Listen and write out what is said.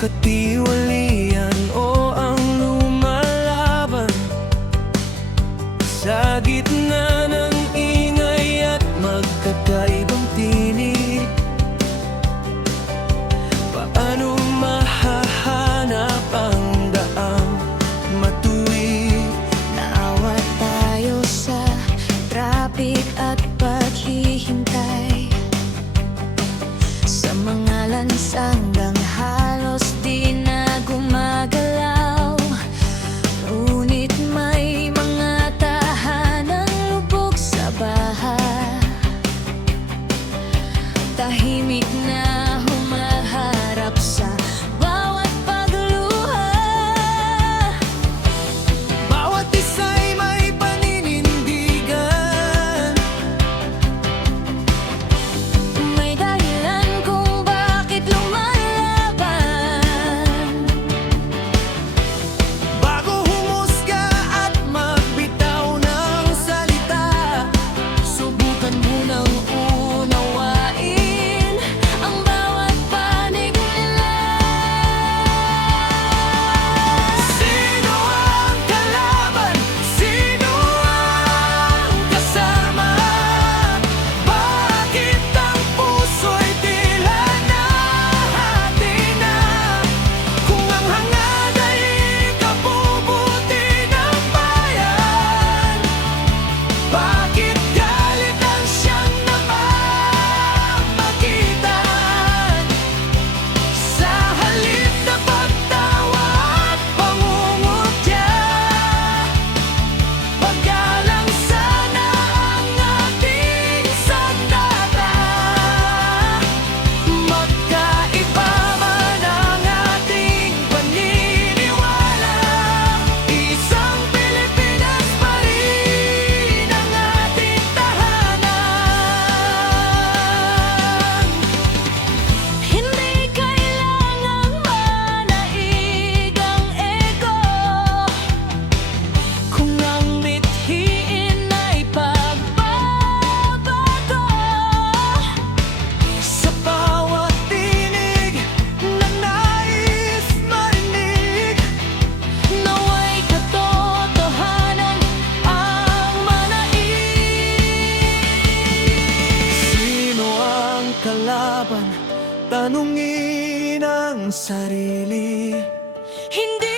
katiwalian o ang lumalaban sa gitna ng ingay at magkakaibang tinig? Paano mahahanap ang daang matuwid? Naawa tayo sa traffic at paghihintay, sa mga lansanggang halos di na gumagalaw. Ngunit may mga tahanang lubog sa baha, tahimik na humaharap sa bawat pagluha. Bawat isa'y may paninindigan, May dahilan kung bakit lumalaban. bago humusga at magbitaw ng salita. Subukan munang unawain Ang bawat panig nila. sino ang kalaban, sino ang kasama. Bakit ang puso'y tila nahati na? Kung ang hangad ay ikabubuti ng bayan, bakit galit ang siyang napapamagitan? Sa halip na pagtawa at pangungutya, paggalang sana ang ating sandata. Magkaiba man ang ating paniniwala, isang Pilipinas pa rin ang ating tahanan. Hindi kailangang manaig ang ego, Kung ang mithiin ay pagbabago, sa bawat tinig na nais marinig, naway katotohanan ang manaig. sino ang kalaban? Tanungin ang sarili. Hindi